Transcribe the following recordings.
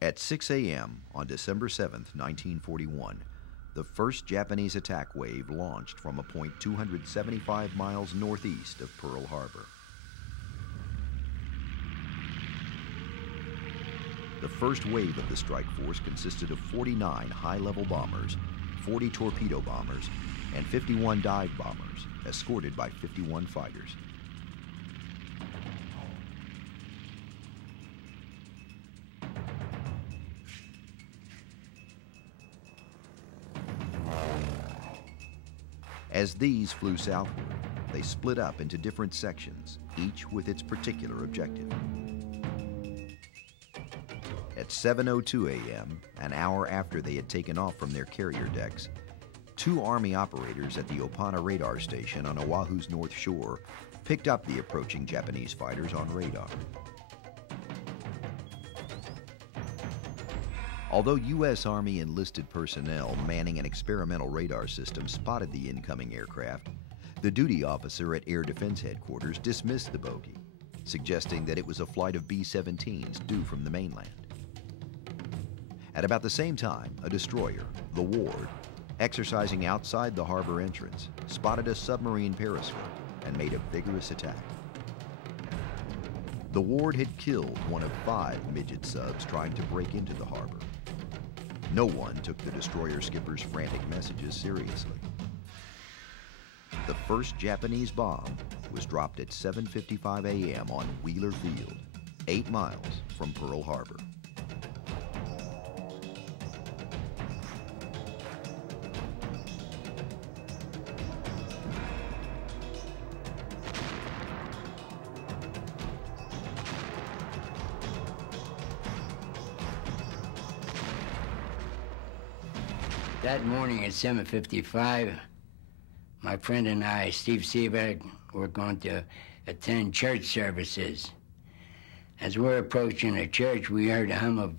At 6 a.m. on December 7, 1941, the first Japanese attack wave launched from a point 275 miles northeast of Pearl Harbor. The first wave of the strike force consisted of 49 high-level bombers, 40 torpedo bombers, and 51 dive bombers, escorted by 51 fighters. As these flew southward, they split up into different sections, each with its particular objective. At 7:02 a.m., an hour after they had taken off from their carrier decks, two Army operators at the Opana radar station on Oahu's north shore picked up the approaching Japanese fighters on radar. Although U.S. Army enlisted personnel manning an experimental radar system spotted the incoming aircraft, the duty officer at Air Defense Headquarters dismissed the bogey, suggesting that it was a flight of B-17s due from the mainland. At about the same time, a destroyer, the Ward, exercising outside the harbor entrance, spotted a submarine periscope and made a vigorous attack. The Ward had killed one of 5 midget subs trying to break into the harbor. No one took the destroyer skipper's frantic messages seriously. The first Japanese bomb was dropped at 7:55 a.m. on Wheeler Field, 8 miles from Pearl Harbor. That morning at 7:55, my friend and I, Steve Seaback, were going to attend church services. As we're approaching the church, we heard a hum of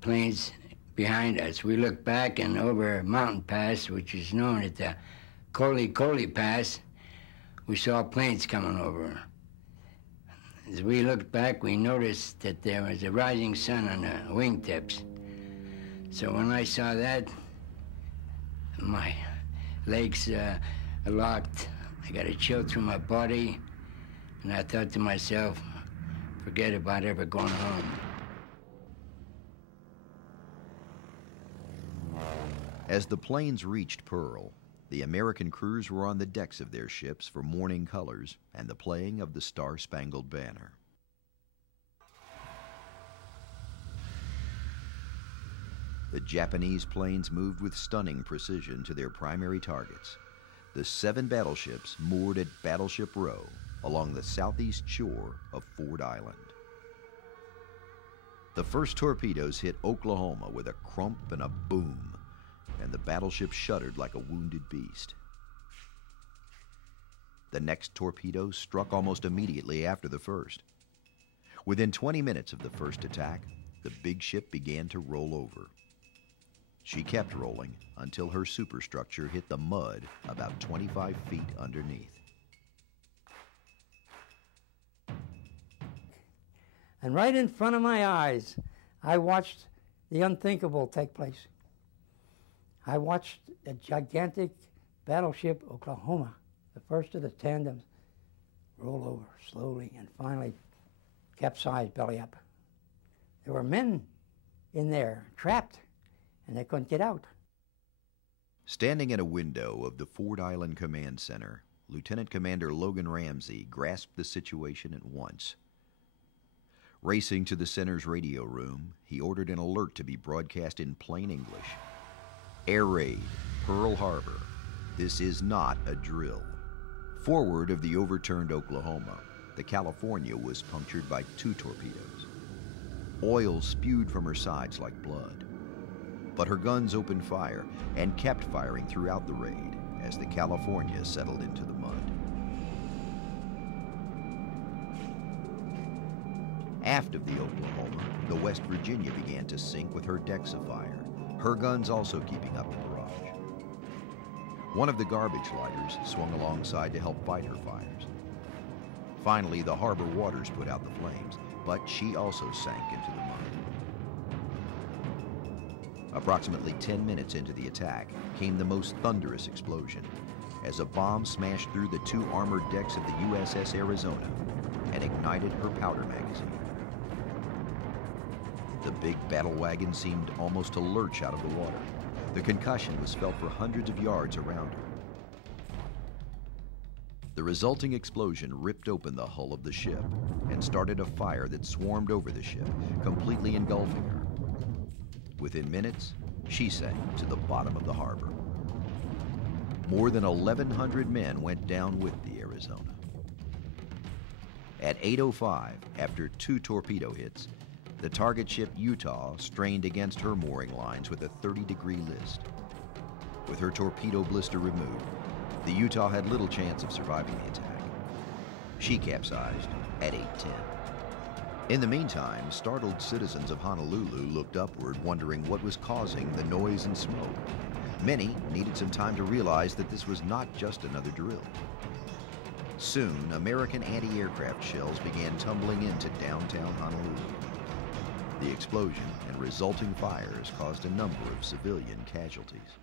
planes behind us. We looked back, and over a mountain pass, which is known as the Koli Pass, we saw planes coming over. As we looked back, we noticed that there was a rising sun on the wingtips. So when I saw that, my legs locked. I got a chill through my body, and I thought to myself, forget about ever going home. As the planes reached Pearl, the American crews were on the decks of their ships for morning colors and the playing of the Star-Spangled Banner. The Japanese planes moved with stunning precision to their primary targets, the 7 battleships moored at Battleship Row along the southeast shore of Ford Island. The first torpedoes hit Oklahoma with a crump and a boom, and the battleship shuddered like a wounded beast. The next torpedo struck almost immediately after the first. Within 20 minutes of the first attack, the big ship began to roll over. She kept rolling until her superstructure hit the mud about 25 feet underneath. And right in front of my eyes, I watched the unthinkable take place. I watched a gigantic battleship Oklahoma, the first of the tandems, roll over slowly and finally capsize belly up. There were men in there, trapped, and they couldn't get out. Standing at a window of the Ford Island Command Center, Lieutenant Commander Logan Ramsey grasped the situation at once. Racing to the center's radio room, he ordered an alert to be broadcast in plain English. Air raid, Pearl Harbor. This is not a drill. Forward of the overturned Oklahoma, the California was punctured by 2 torpedoes. Oil spewed from her sides like blood. But her guns opened fire and kept firing throughout the raid as the California settled into the mud. Aft of the Oklahoma, the West Virginia began to sink with her decks afire, her guns also keeping up the barrage. One of the garbage lighters swung alongside to help fight her fires. Finally, the harbor waters put out the flames, but she also sank into the mud. Approximately 10 minutes into the attack came the most thunderous explosion as a bomb smashed through the 2 armored decks of the USS Arizona and ignited her powder magazine. The big battle wagon seemed almost to lurch out of the water. The concussion was felt for hundreds of yards around her. The resulting explosion ripped open the hull of the ship and started a fire that swarmed over the ship, completely engulfing her. Within minutes, she sank to the bottom of the harbor. More than 1,100 men went down with the Arizona. At 8:05, after 2 torpedo hits, the target ship Utah strained against her mooring lines with a 30-degree list. With her torpedo blister removed, the Utah had little chance of surviving the attack. She capsized at 8:10. In the meantime, startled citizens of Honolulu looked upward, wondering what was causing the noise and smoke. Many needed some time to realize that this was not just another drill. Soon, American anti-aircraft shells began tumbling into downtown Honolulu. The explosion and resulting fires caused a number of civilian casualties.